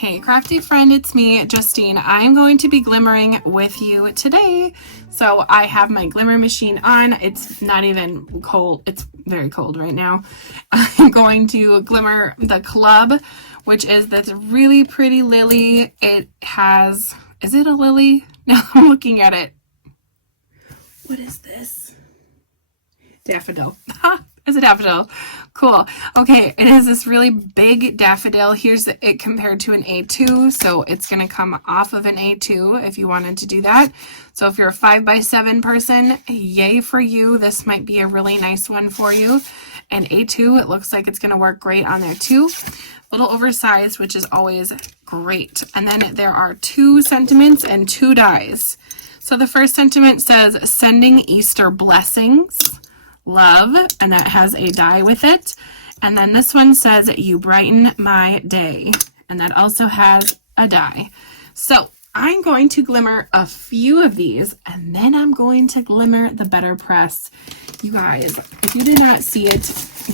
Hey crafty friend, it's me, Justine. I'm going to be glimmering with you today. So I have my glimmer machine on. It's not even cold. It's very cold right now. I'm going to glimmer the club, which is this really pretty lily. It has, is it a lily? Now I'm looking at it. What is this? Daffodil. It's a daffodil. Cool. Okay, it is this really big daffodil. Here's it compared to an A2, so it's going to come off of an A2 if you wanted to do that. So if you're a 5x7 person, yay for you. This might be a really nice one for you. And A2, it looks like it's going to work great on there too. A little oversized, which is always great. And then there are 2 sentiments and 2 dies. So the first sentiment says, sending Easter blessings. Love, and that has a die with it. And then this one says, you brighten my day, and that also has a die. So I'm going to glimmer a few of these, and then I'm going to glimmer the BetterPress. You guys, if you did not see it,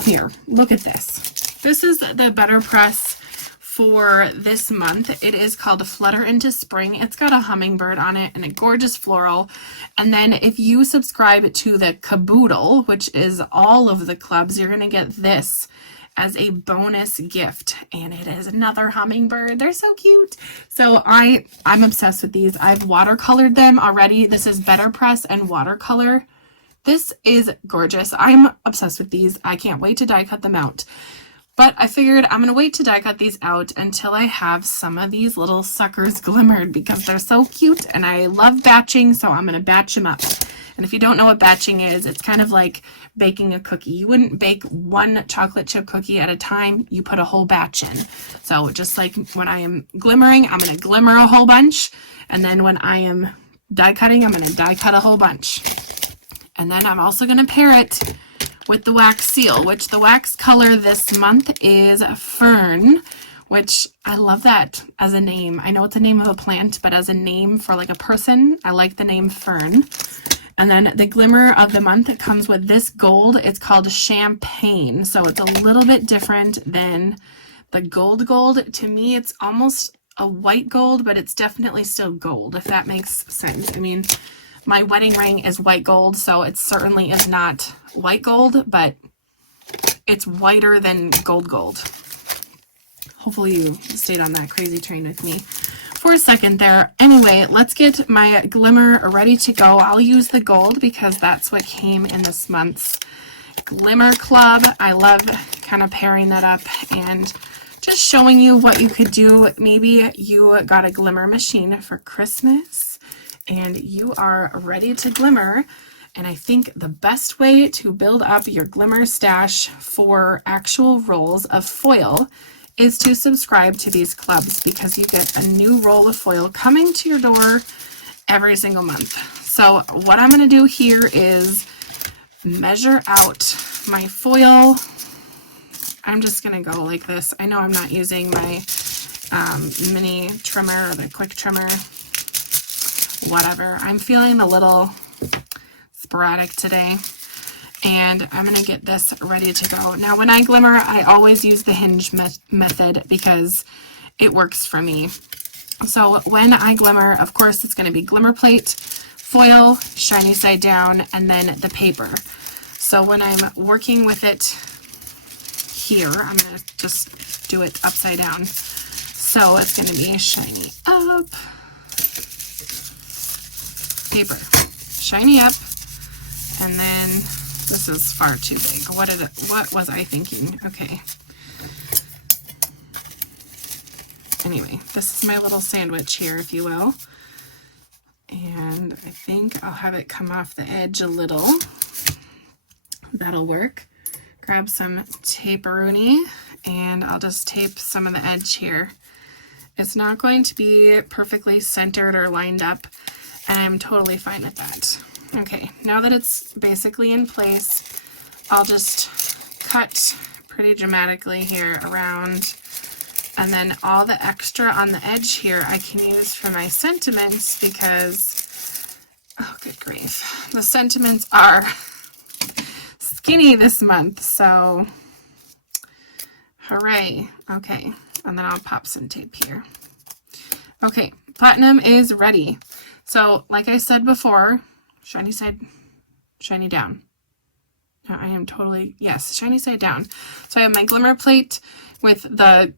here, look at this. This is the BetterPress for this month. It is called Flutter into Spring. It's got a hummingbird on it and a gorgeous floral. And then if you subscribe to the Caboodle, which is all of the clubs, you're going to get this as a bonus gift. And it is another hummingbird. They're so cute. So I'm obsessed with these. I've watercolored them already. This is BetterPress and watercolor. This is gorgeous. I'm obsessed with these. I can't wait to die cut them out. But I figured I'm going to wait to die cut these out until I have some of these little suckers glimmered because they're so cute and I love batching, so I'm going to batch them up. And if you don't know what batching is, it's kind of like baking a cookie. You wouldn't bake one chocolate chip cookie at a time. You put a whole batch in. So just like when I am glimmering, I'm going to glimmer a whole bunch. And then when I am die cutting, I'm going to die cut a whole bunch. And then I'm also going to pair it with the wax seal, which the wax color this month is Fern, which I love that as a name. I know it's a name of a plant, but as a name for like a person, I like the name Fern. And then the glimmer of the month, it comes with this gold. It's called Champagne, so it's a little bit different than the gold. To me, it's almost a white gold, but it's definitely still gold, if that makes sense. I mean, my wedding ring is white gold, so it certainly is not white gold, but it's whiter than gold. Hopefully you stayed on that crazy train with me for a second there. Anyway, let's get my glimmer ready to go. I'll use the gold because that's what came in this month's Glimmer Club. I love kind of pairing that up and just showing you what you could do. Maybe you got a glimmer machine for Christmas and you are ready to glimmer. And I think the best way to build up your glimmer stash for actual rolls of foil is to subscribe to these clubs because you get a new roll of foil coming to your door every single month. So what I'm going to do here is measure out my foil. I'm just going to go like this. I know I'm not using my mini trimmer or the quick trimmer. Whatever. I'm feeling a little sporadic today, and I'm going to get this ready to go. Now, when I glimmer, I always use the hinge method because it works for me. So when I glimmer, of course, it's going to be glimmer plate, foil, shiny side down, and then the paper. So when I'm working with it here, I'm going to just do it upside down. So it's going to be shiny up, paper, shiny up, and then this is far too big. What was I thinking? Okay. Anyway, this is my little sandwich here, if you will. And I think I'll have it come off the edge a little. That'll work. Grab some tape-a-rooney, and I'll just tape some of the edge here. It's not going to be perfectly centered or lined up, and I'm totally fine with that. Okay, now that it's basically in place, I'll just cut pretty dramatically here around, and then all the extra on the edge here I can use for my sentiments because, oh good grief, the sentiments are skinny this month, so hooray. Okay, And then I'll pop some tape here. Okay, platinum is ready. So like I said before, shiny side, shiny down. I am totally, yes, shiny side down. So I have my glimmer plate with the,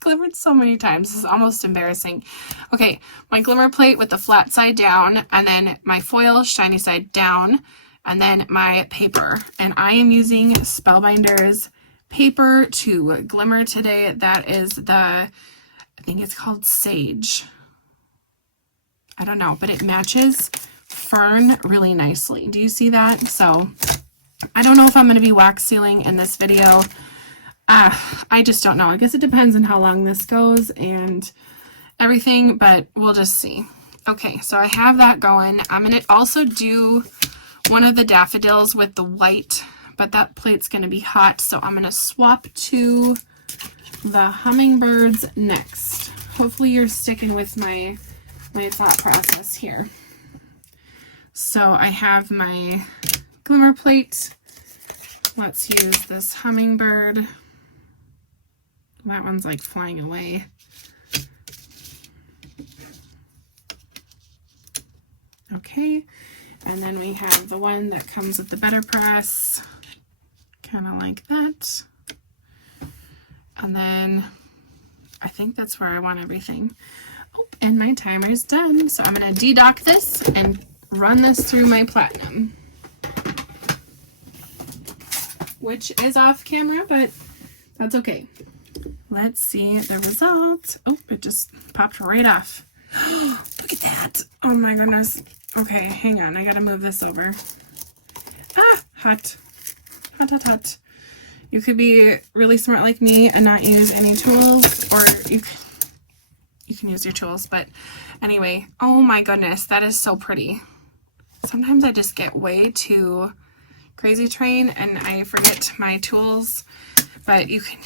glimmered so many times, this is almost embarrassing. Okay, my glimmer plate with the flat side down, and then my foil, shiny side down, and then my paper. And I am using Spellbinders paper to glimmer today. That is the, I think it's called Sage. I don't know, but it matches fern really nicely. Do you see that? So I don't know if I'm going to be wax sealing in this video. I just don't know. I guess it depends on how long this goes and everything, but we'll just see. Okay, so I have that going. I'm going to also do one of the daffodils with the white, but that plate's going to be hot, so I'm going to swap to the hummingbirds next. Hopefully you're sticking with my thought process here. So I have my glimmer plate. Let's use this hummingbird. That one's like flying away. Okay, and then we have the one that comes with the BetterPress, kind of like that. And then I think that's where I want everything. Oh, and my timer's done. So I'm going to de-dock this and run this through my platinum, which is off camera, but that's okay. Let's see the results. Oh, it just popped right off. Look at that. Oh my goodness. Okay, hang on. I gotta move this over. Ah, hot. Hot, hot, hot. You could be really smart like me and not use any tools, or you can use your tools, but anyway, oh my goodness, that is so pretty. Sometimes I just get way too crazy train and I forget my tools, but you can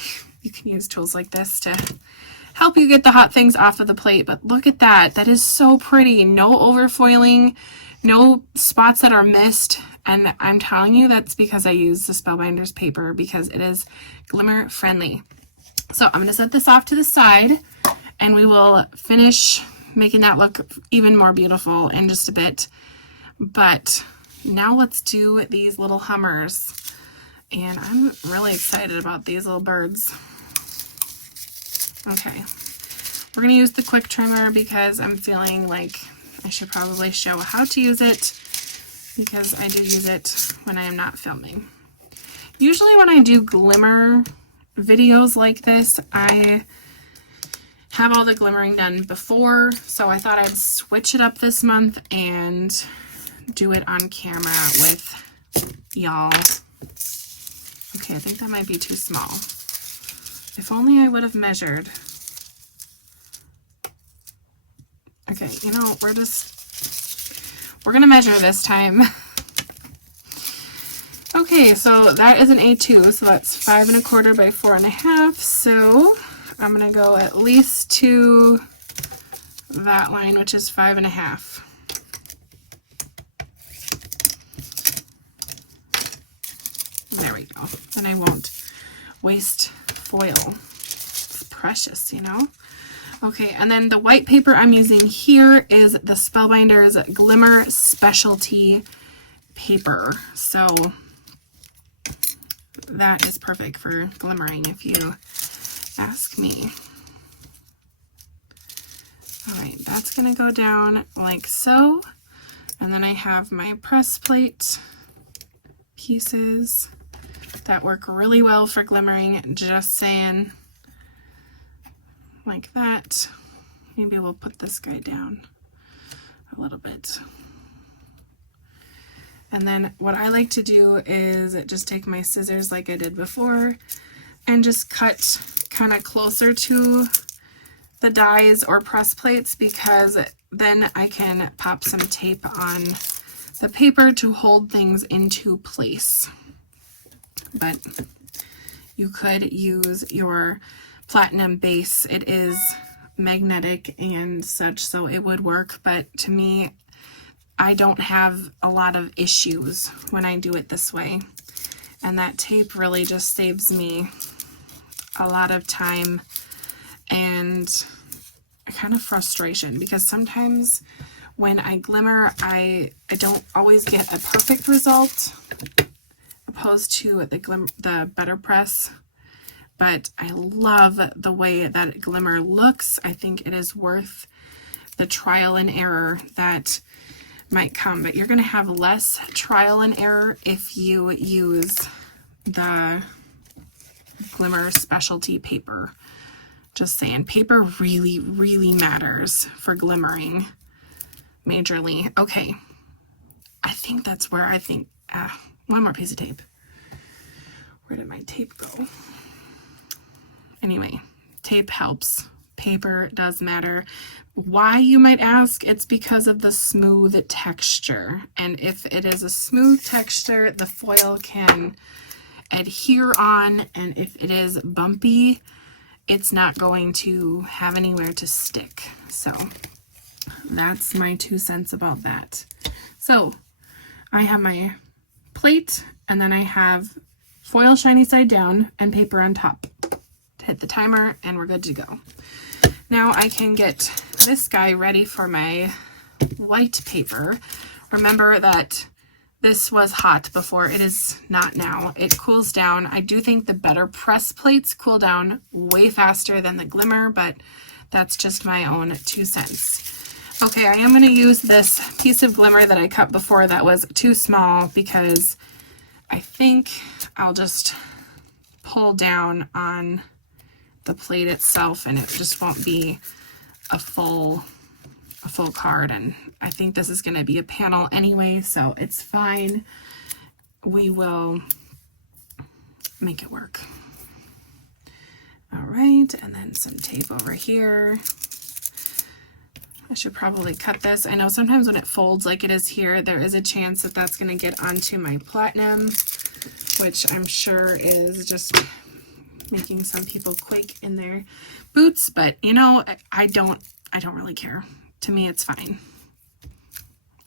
use tools like this to help you get the hot things off of the plate. But look at that. That is so pretty. No overfoiling, no spots that are missed. And I'm telling you, that's because I use the Spellbinders paper, because it is glimmer friendly. So I'm going to set this off to the side and we will finish making that look even more beautiful in just a bit. But now let's do these little hummers. And I'm really excited about these little birds. Okay, we're going to use the quick trimmer because I'm feeling like I should probably show how to use it, because I do use it when I am not filming. Usually when I do glimmer videos like this, I have all the glimmering done before, so I thought I'd switch it up this month and do it on camera with y'all. Okay, I think that might be too small. If only I would have measured. Okay, you know, we're gonna measure this time. Okay, so that is an A2, so that's 5 1/4 by 4 1/2. So I'm gonna go at least to that line, which is 5 1/2. There we go. And I won't waste foil. It's precious, you know? Okay, and then the white paper I'm using here is the Spellbinders Glimmer Specialty paper. So that is perfect for glimmering, if you ask me. All right, that's gonna go down like so. And then I have my press plate pieces that work really well for glimmering, just saying. Like that. Maybe we'll put this guy down a little bit. And then what I like to do is just take my scissors like I did before and just cut kind of closer to the dies or press plates, because then I can pop some tape on the paper to hold things into place. But you could use your platinum base. It is magnetic and such, so it would work, but to me, I don't have a lot of issues when I do it this way. And that tape really just saves me a lot of time and kind of frustration, because sometimes when I glimmer, I don't always get a perfect result opposed to the BetterPress, but I love the way that Glimmer looks. I think it is worth the trial and error that might come, but you're going to have less trial and error if you use the Glimmer specialty paper. Just saying, paper really, really matters for glimmering majorly. Okay, I think that's where one more piece of tape. Where did my tape go? Anyway, tape helps. Paper does matter. Why, you might ask? It's because of the smooth texture. And if it is a smooth texture, the foil can adhere on. And if it is bumpy, it's not going to have anywhere to stick. So that's my 2 cents about that. So I have my plate, and then I have foil shiny side down and paper on top. Hit the timer and we're good to go. Now I can get this guy ready for my white paper. Remember that this was hot before. It is not now. It cools down. I do think the BetterPress plates cool down way faster than the Glimmer, but that's just my own 2 cents. Okay, I am going to use this piece of Glimmer that I cut before that was too small, because I think I'll just pull down on the plate itself and it just won't be a full card, and I think this is going to be a panel anyway, so it's fine. We will make it work. All right, and then some tape over here. I should probably cut this. I know sometimes when it folds like it is here, there is a chance that that's going to get onto my platinum, which I'm sure is just making some people quake in their boots, but you know, I don't really care. To me, it's fine.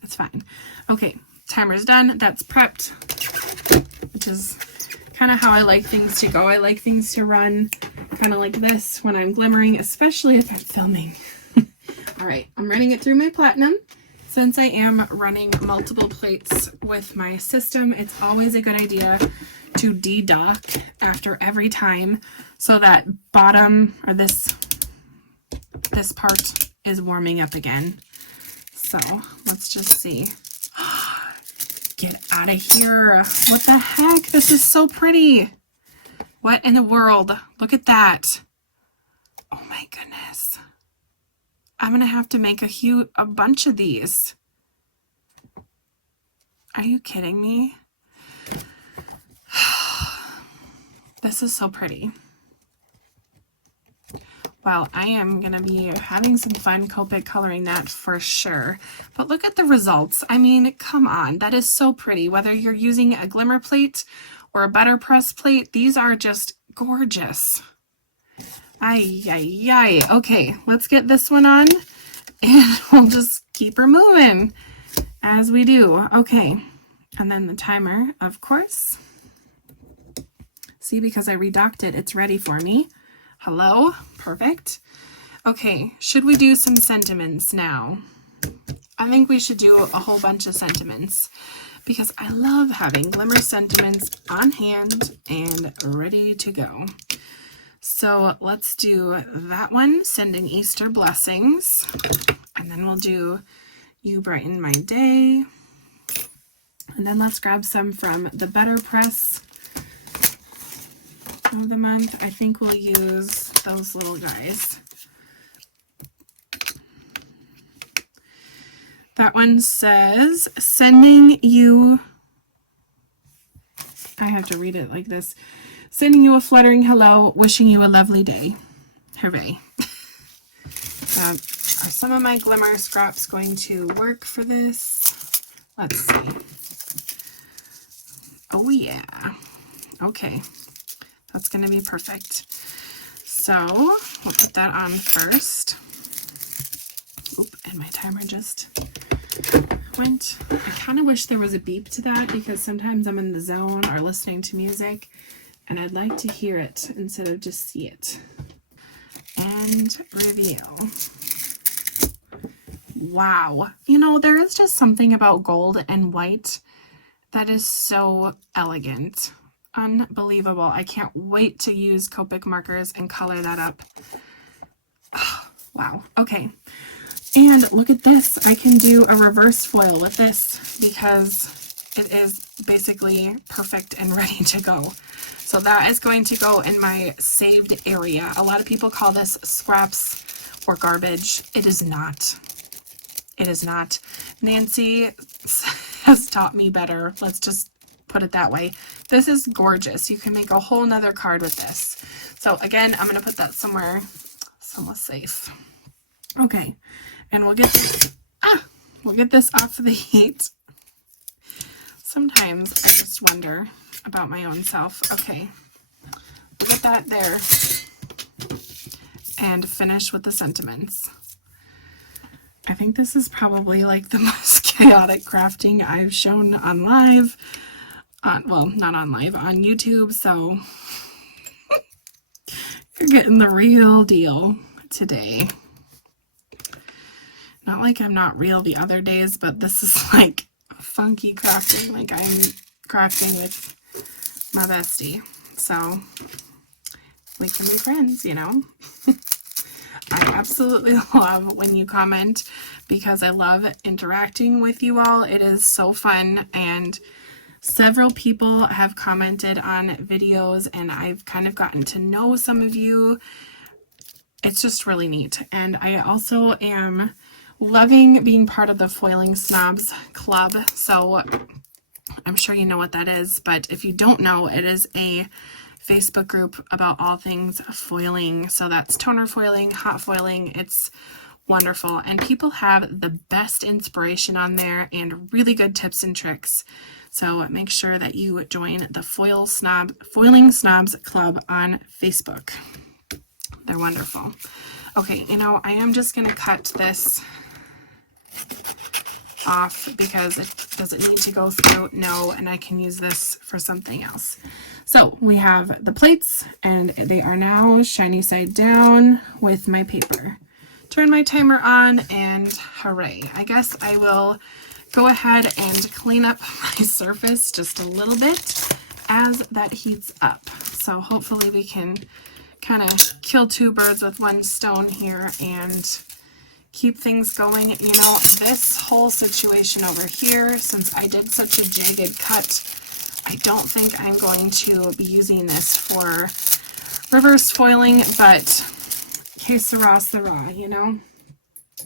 It's fine. Okay, timer's done. That's prepped, which is kind of how I like things to go. I like things to run kind of like this when I'm glimmering, especially if I'm filming. All right, I'm running it through my platinum. Since I am running multiple plates with my system, it's always a good idea to de-dock after every time, so that bottom, or this part, is warming up again. So let's just see. Get out of here. What the heck? This is so pretty. What in the world? Look at that. Oh my goodness. I'm gonna have to make a bunch of these. Are you kidding me? This is so pretty. Well, I am going to be having some fun Copic coloring that for sure. But look at the results. I mean, come on. That is so pretty. Whether you're using a Glimmer plate or a BetterPress plate, these are just gorgeous. Ay, ay, ay. Okay, let's get this one on, and we'll just keep her moving as we do. Okay, and then the timer, of course. See, because I redocked it, it's ready for me. Hello, perfect. Okay, should we do some sentiments now? I think we should do a whole bunch of sentiments, because I love having Glimmer sentiments on hand and ready to go. So let's do that one, sending Easter blessings, and then we'll do You Brighten My Day, and then let's grab some from the BetterPress of the month. I think we'll use those little guys. That one says, sending you, I have to read it like this, sending you a fluttering hello, wishing you a lovely day. Hooray. Are some of my Glimmer scraps going to work for this? Let's see. Oh yeah. Okay. That's going to be perfect. So we'll put that on first. Oop, and my timer just went. I kind of wish there was a beep to that, because sometimes I'm in the zone or listening to music and I'd like to hear it instead of just see it. And reveal. Wow. You know, there is just something about gold and white that is so elegant. Unbelievable. I can't wait to use Copic markers and color that up. Oh, wow. Okay. And look at this. I can do a reverse foil with this because it is basically perfect and ready to go. So that is going to go in my saved area. A lot of people call this scraps or garbage. It is not. It is not. Nancy has taught me better. Let's just put it that way. This is gorgeous. You can make a whole nother card with this. So again, I'm going to put that somewhere safe. Okay. And we'll get this off the heat. Sometimes I just wonder about my own self. Okay. Look at that there. And finish with the sentiments. I think this is probably like the most chaotic crafting I've shown on live. Well, not on live, on YouTube. So you're getting the real deal today. Not like I'm not real the other days, but this is like funky crafting. Like I'm crafting with my bestie. So we can be friends, you know. I absolutely love when you comment because I love interacting with you all. It is so fun, and several people have commented on videos and I've kind of gotten to know some of you. It's just really neat. And I also am loving being part of the Foiling Snobs Club. So I'm sure you know what that is, but if you don't know, it is a Facebook group about all things foiling. So that's toner foiling, hot foiling. It's wonderful. And people have the best inspiration on there and really good tips and tricks. So make sure that you join the Foiling Snobs Club on Facebook. They're wonderful. Okay, you know, I am just going to cut this off because it doesn't need to go through. No, and I can use this for something else. So we have the plates and they are now shiny side down with my paper. Turn my timer on and hooray. I guess I will go ahead and clean up my surface just a little bit as that heats up. So hopefully we can kind of kill two birds with one stone here and keep things going. You know, this whole situation over here, since I did such a jagged cut, I don't think I'm going to be using this for reverse foiling, but que sera, you know?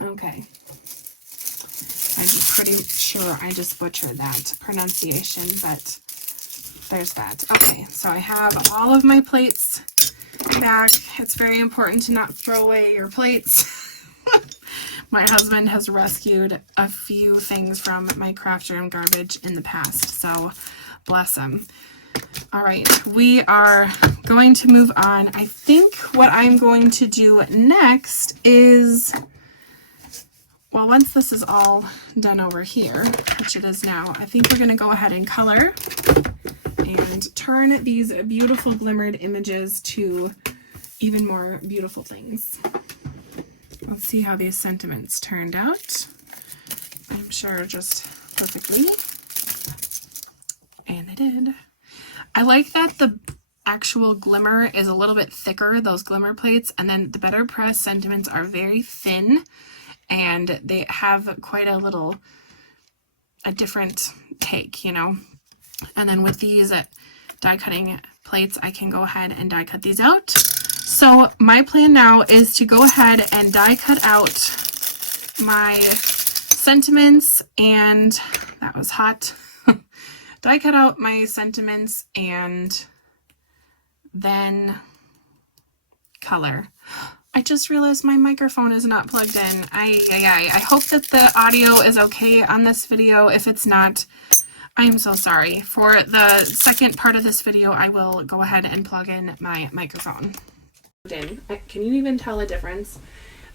Okay. I'm pretty sure I just butchered that pronunciation, but there's that. Okay, so I have all of my plates back. It's very important to not throw away your plates. My husband has rescued a few things from my craft room garbage in the past, so bless him. All right, we are going to move on. I think what I'm going to do next is, well, once this is all done over here, which it is now, I think we're going to go ahead and color and turn these beautiful glimmered images to even more beautiful things. Let's see how these sentiments turned out. I'm sure just perfectly. And they did. I like that the actual glimmer is a little bit thicker, those glimmer plates, and then the BetterPress sentiments are very thin, and they have quite a different take, you know. And then with these die cutting plates, I can go ahead and die cut these out. So my plan now is to go ahead and die cut out my sentiments, and that was hot. Die cut out my sentiments and then color. I just realized my microphone is not plugged in. I hope that the audio is okay on this video. If it's not, I am so sorry. For the second part of this video, I will go ahead and plug in my microphone. Can you even tell a difference?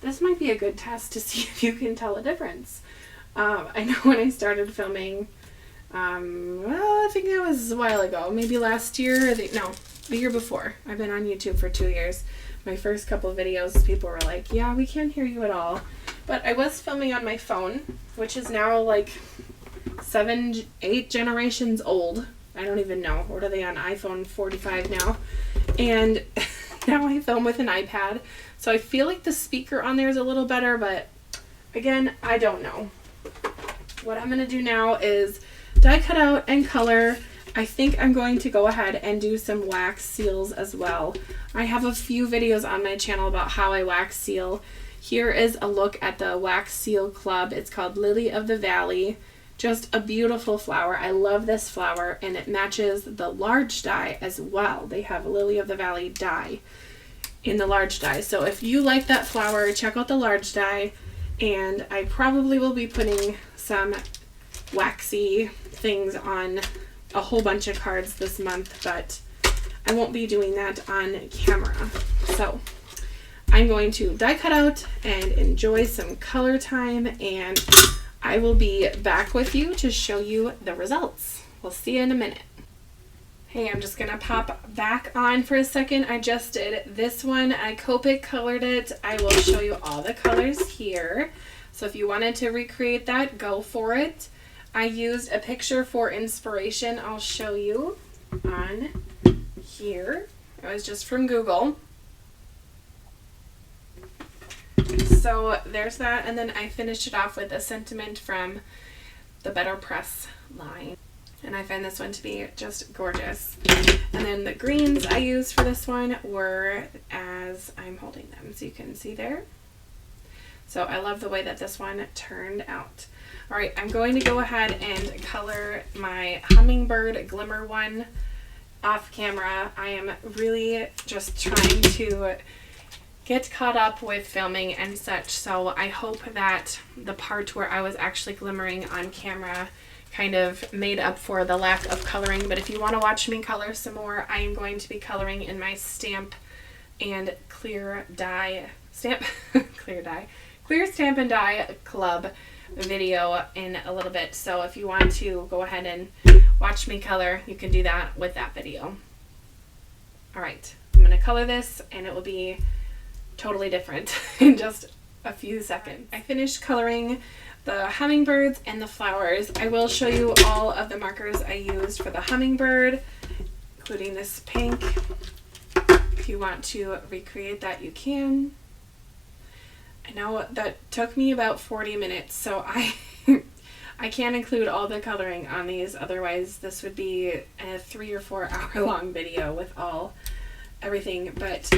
This might be a good test to see if you can tell a difference. I know when I started filming, well, I think it was a while ago, maybe last year. No, the year before. I've been on YouTube for 2 years. My first couple of videos, people were like, yeah, we can't hear you at all. But I was filming on my phone, which is now like 7, 8 generations old. I don't even know. What are they on? iPhone 45 now. And now I film with an iPad. So I feel like the speaker on there is a little better, but again, I don't know. What I'm going to do now is die cut out and color. I think I'm going to go ahead and do some wax seals as well. I have a few videos on my channel about how I wax seal. Here is a look at the wax seal club. It's called Lily of the Valley. Just a beautiful flower. I love this flower, and it matches the large die as well. They have Lily of the Valley die in the large die. So if you like that flower, check out the large die, and I probably will be putting some waxy things on a whole bunch of cards this month, but I won't be doing that on camera. So I'm going to die cut out and enjoy some color time, and I will be back with you to show you the results. We'll see you in a minute. Hey, I'm just gonna pop back on for a second. I just did this one. I Copic colored it. I will show you all the colors here. So if you wanted to recreate that, go for it. I used a picture for inspiration. I'll show you on here. It was just from Google. So there's that, and then I finished it off with a sentiment from the BetterPress line. And I find this one to be just gorgeous. And then the greens I used for this one were as I'm holding them, so you can see there. So I love the way that this one turned out. All right, I'm going to go ahead and color my hummingbird glimmer one off camera. I am really just trying to get caught up with filming and such, so I hope that the part where I was actually glimmering on camera kind of made up for the lack of coloring. But if you want to watch me color some more, I am going to be coloring in my stamp and clear stamp and die club video in a little bit. So if you want to go ahead and watch me color, you can do that with that video. All right, I'm going to color this, and it will be totally different in just a few seconds. I finished coloring the hummingbirds and the flowers. I will show you all of the markers I used for the hummingbird, including this pink. If you want to recreate that, you can. I know that took me about 40 minutes, so I can't include all the coloring on these, otherwise this would be a 3 or 4 hour long video with everything. But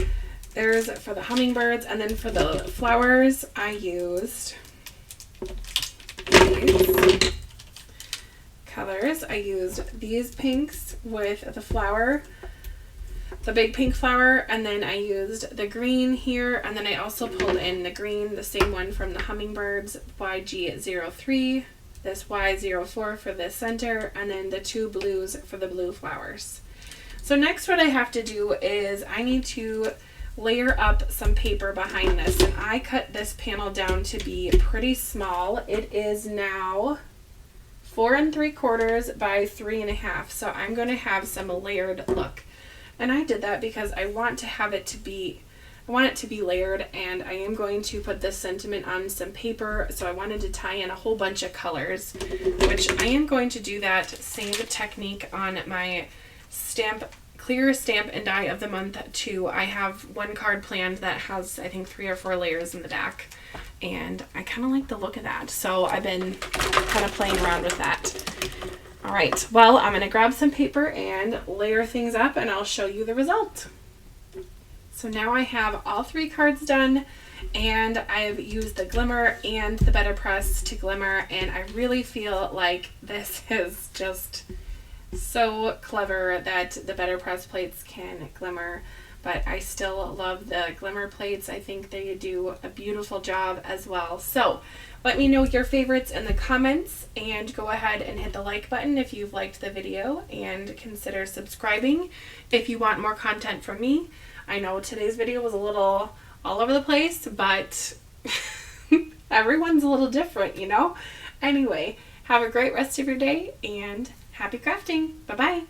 there's for the hummingbirds, and then for the flowers I used these colors. I used these pinks with the flower, the big pink flower, and then I used the green here, and then I also pulled in the green, the same one from the hummingbirds, YG03, this Y04 for the center, and then the 2 blues for the blue flowers. So next what I have to do is I need to layer up some paper behind this, and I cut this panel down to be pretty small. It is now 4 3/4 by 3 1/2, so I'm going to have some layered look. And I did that because I want it to be layered, and I am going to put this sentiment on some paper, so I wanted to tie in a whole bunch of colors, which I am going to do that same technique on my clear stamp and die of the month too. I have one card planned that has, I think, 3 or 4 layers in the back, and I kind of like the look of that, so I've been kind of playing around with that. All right, well, I'm going to grab some paper and layer things up, and I'll show you the result. So now I have all 3 cards done, and I've used the Glimmer and the BetterPress to glimmer, and I really feel like this is just so clever that the BetterPress plates can glimmer, but I still love the Glimmer plates. I think they do a beautiful job as well. So let me know your favorites in the comments, and go ahead and hit the like button if you've liked the video, and consider subscribing if you want more content from me. I know today's video was a little all over the place, but everyone's a little different, you know? Anyway, have a great rest of your day, and happy crafting. Bye-bye.